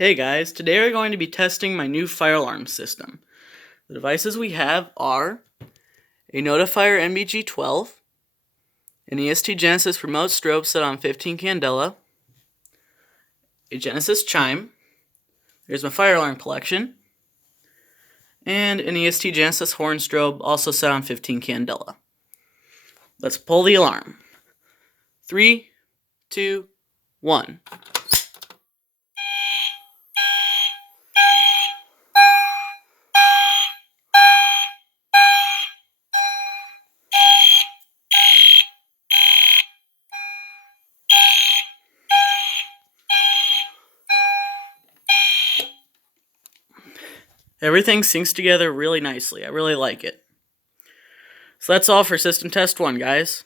Hey guys, today we're going to be testing my new fire alarm system. The devices we have are a Notifier MBG12, an EST Genesis remote strobe set on 15 candela, a Genesis chime, there's my fire alarm collection, and an EST Genesis horn strobe also set on 15 candela. Let's pull the alarm. 3, 2, 1. Everything syncs together really nicely. I really like it. So that's all for system test 1, guys.